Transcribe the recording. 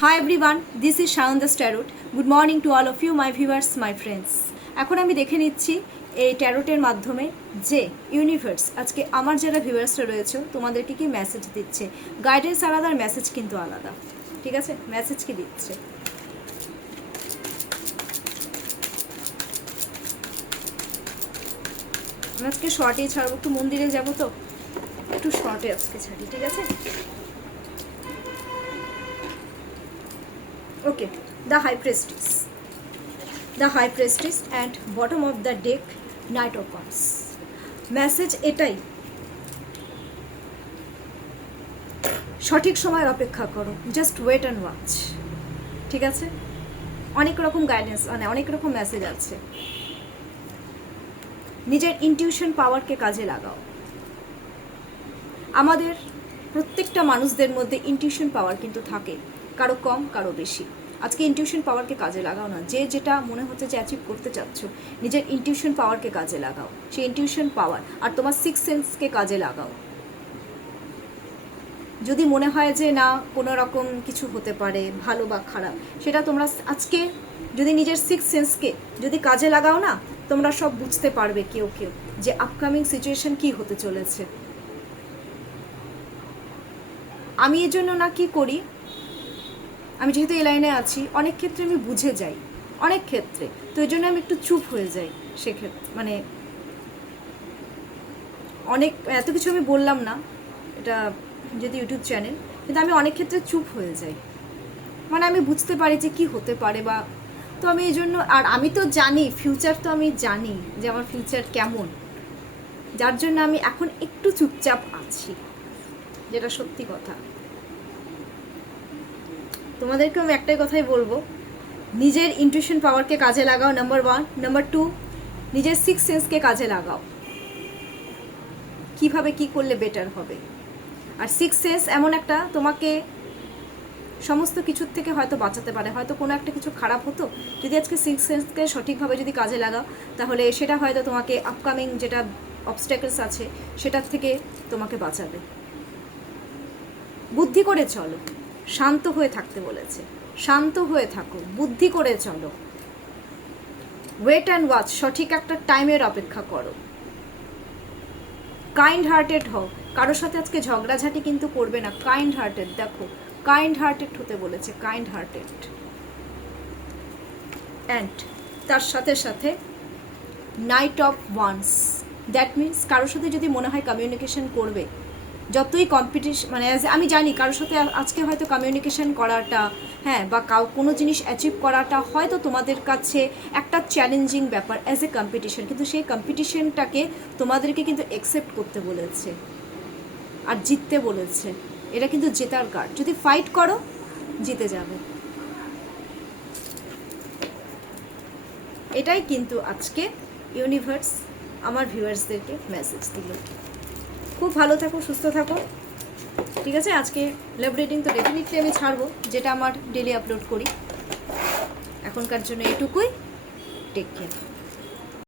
Hi everyone, this is Sharon Tarot. Good morning to all of you, my viewers, my friends. এখন আমি দেখে নিচ্ছি এই ট্যারোটের মাধ্যমে যে ইউনিভার্স আজকে আমার যারা ভিউয়ার্সরা রয়েছে তোমাদেরকে কি মেসেজ দিচ্ছে। গাইডেন্স আলাদা, মেসেজ কিন্তু আলাদা, ঠিক আছে? মেসেজ কি দিচ্ছে আজকে শর্টেই ছাড়বো, একটু মন্দিরে যাবো তো একটু শর্টে আজকে ছাড়ি, ঠিক আছে? Okay, the High Priestess. The High Priestess and bottom of the deck, Knight of Wands. Message এটাই, সঠিক সময় অপেক্ষা করো, জাস্ট ওয়েট অ্যান্ড ওয়াচ, ঠিক আছে? অনেক রকম গাইডেন্স, মানে অনেক রকম মেসেজ আছে। নিজের ইনটিউশন পাওয়ারকে কাজে লাগাও। আমাদের প্রত্যেকটা মানুষদের মধ্যে ইনটিউশন পাওয়ার কিন্তু থাকে, কারো কম কারো বেশি। আজকে ইনটিউশন পাওয়ারকে কাজে লাগাও না, যে যেটা মনে হচ্ছে যে অ্যাচিভ করতে চাচ্ছ, নিজের ইনটিউশন পাওয়ারকে কাজে লাগাও। সেই ইনটিউশন পাওয়ার আর তোমার সিক্স সেন্সকে কাজে লাগাও। যদি মনে হয় যে না কোনো রকম কিছু হতে পারে ভালো বা খারাপ, সেটা তোমরা আজকে যদি নিজের সিক্স সেন্সকে যদি কাজে লাগাও না, তোমরা সব বুঝতে পারবে কেউ কেউ যে আপকামিং সিচুয়েশন কি হতে চলেছে। আমি এর জন্য না কি করি, আমি যেহেতু এই লাইনে আছি, অনেক ক্ষেত্রে আমি বুঝে যাই, অনেক ক্ষেত্রে, তো এই জন্য আমি একটু চুপ হয়ে যাই। সেক্ষেত্রে মানে অনেক এত কিছু আমি বললাম না, এটা যদি ইউটিউব চ্যানেল, কিন্তু আমি অনেক ক্ষেত্রে চুপ হয়ে যাই, মানে আমি বুঝতে পারি যে কি হতে পারে বা, তো আমি এই জন্য, আর আমি তো জানি ফিউচার, তো আমি জানি যে আমার ফিউচার কেমন, যার জন্য আমি এখন একটু চুপচাপ আছি, যেটা সত্যি কথা। তোমাদেরকেও আমি একটাই কথাই বলবো, নিজের ইনটিউশন পাওয়ারকে কাজে লাগাও, নাম্বার 1। নাম্বার 2, নিজের সিক্স সেন্সকে কাজে লাগাও। কিভাবে কি করলে বেটার হবে। আর সিক্স সেন্স এমন একটা, তোমাকে সমস্ত কিছুর থেকে হয়তো বাঁচাতে পারে। হয়তো কোনো একটা কিছু খারাপ হতো, যদি আজকে সিক্স সেন্সকে সঠিকভাবে যদি কাজে লাগাও, তাহলে সেটা হয়তো তোমাকে আপকামিং যেটা অবস্ট্যাকলস আছে সেটার থেকে তোমাকে বাঁচাবে। বুদ্ধি করে চলো, শান্ত হয়ে থাকতে বলেছে, শান্ত হয়ে থাকো, বুদ্ধি করে চলো, ওয়েট অ্যান্ড ওয়াচ, সঠিক একটা টাইমের অপেক্ষা করো, কাইন্ড হার্টেড হও। কারোর সাথে আজকে ঝগড়াঝাটি কিন্তু করবে না, কাইন্ড হার্টেড, দেখো কাইন্ড হার্টেড হতে বলেছে, কাইন্ড হার্টেড। অ্যান্ড তার সাথে সাথে night of wands, that means কারোর সাথে যদি মনে হয় কমিউনিকেশন করবে, যতই কম্পিটিশন, মানে আমি জানি কারোর সাথে আজকে হয়তো কমিউনিকেশন করাটা, হ্যাঁ, বা কোনো জিনিস অ্যাচিভ করাটা হয়তো তোমাদের কাছে একটা চ্যালেঞ্জিং ব্যাপার অ্যাজ এ কম্পিটিশন, কিন্তু সেই কম্পিটিশনটাকে তোমাদেরকে কিন্তু অ্যাকসেপ্ট করতে বলেছে আর জিততে বলেছে। এটা কিন্তু জেতার কার্ড, যদি ফাইট করো জিতে যাবে। এটাই কিন্তু আজকে ইউনিভার্স আমার ভিউয়ার্সদেরকে মেসেজ দিল। খুব ভালো থাকো, সুস্থ থাকো, ঠিক আছে? আজকে লাভ রিডিং তো ডেফিনেটলি আমি ছাড়বো, যেটা আমার ডেলি আপলোড করি। এখনকার জন্য এটুকুই, টেক কেয়ার।